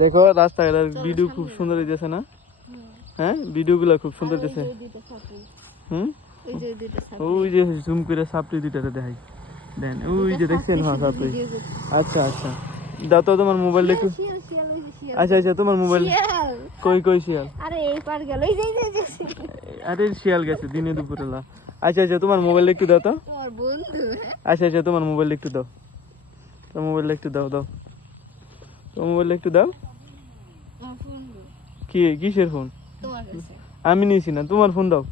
দেখো রাস্তাঘাটের ভিডিও খুব সুন্দর হইতেছে না? হ্যাঁ, ভিডিওগুলো খুব সুন্দর হইতেছে। হুম, ওই যে জুম করে সাপড়ি দুইটাতে দেখাই দেন, ওই যে দেখছেন? হ্যাঁ সাপড়ি। আচ্ছা আচ্ছা, দাও তো তোমার মোবাইলটা একটু। আচ্ছা আচ্ছা, তোমার মোবাইল। কই কই শিয়াল? আরে এই পার গেল, এই যে আরে শিয়াল গেছে দিনে দুপুরবেলা। আচ্ছা আচ্ছা, তোমার মোবাইলটা একটু দাও তো। তোমার বন্ধু। আচ্ছা আচ্ছা, তোমার মোবাইলটা একটু দাও, তোমার মোবাইলটা একটু দাও দাও, তোমার মোবাইলটা একটু দাও। আমার ফোন কি কিসের ফোন? তোমার কাছে। আমি নিয়েছি না, তোমার ফোন দাও।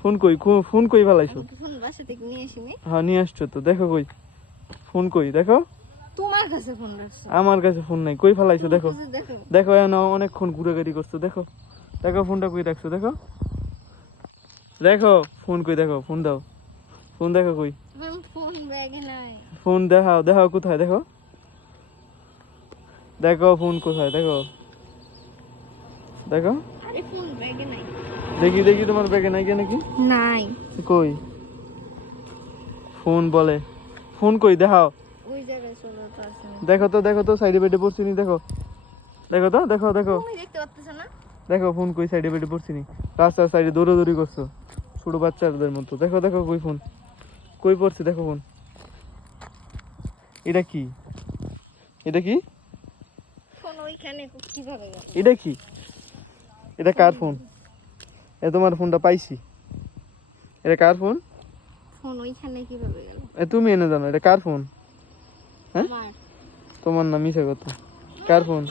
ফোন কই, ফোন কই ফেলাইছো? আমি ফোন বাসা থেকে নিয়ে আসিনি। হ্যাঁ নিয়ে আসছো তো, দেখো কই ফোন, কই দেখো। তোমার কাছে ফোন রাখছো। আমার কাছে ফোন নাই, কই ফেলাইছো দেখো। দেখো দেখো অনেকক্ষণ ঘুরাঘুরি করছো, দেখো দেখো ফোনটা কই রাখছো, দেখো দেখো ফোন কই, দেখো ফোন দাও, ফোন দেখো কই। আমার ফোন ব্যাগে নাই। ফোন দেখাও, দেখাও কোথায়, দেখো দেখো ফোন কোথায়, দেখো দেখো। আরে ফোন ব্যাগে নাই। দেখি দেখি, তোমার ব্যাগে নাই কেন? কি নাই। কই ফোন বলে, ফোন কই দেখাও। ওই জায়গায় চলে তো আছে না। দেখো তো দেখো তো, সাইডে বেডে পড়ছি নি, দেখো দেখো তো, দেখো দেখো তুমি দেখতে পাচ্ছ না? দেখো ফোন কই, সাইডে বেডে পড়ছি নি, রাস্তার সাইডে দৌড়াদৌড়ি করছো ছোট বাচ্চাদের মতো। দেখো দেখো কই ফোন, কই পড়ছে, দেখো ফোন। এটা কি, এটা কি, ফোন ওইখানে কিভাবে গেল? এটা কি, এটা কার ফোন? এ তোমার ফোনটা পাইছি, এটা কার ফোন? ফোন ওইখানে কিভাবে গেল? এ তুমি এনে জানো এটা কার ফোন? হ্যাঁ আমার। তোমার না, মিশা কথা। কার ফোন?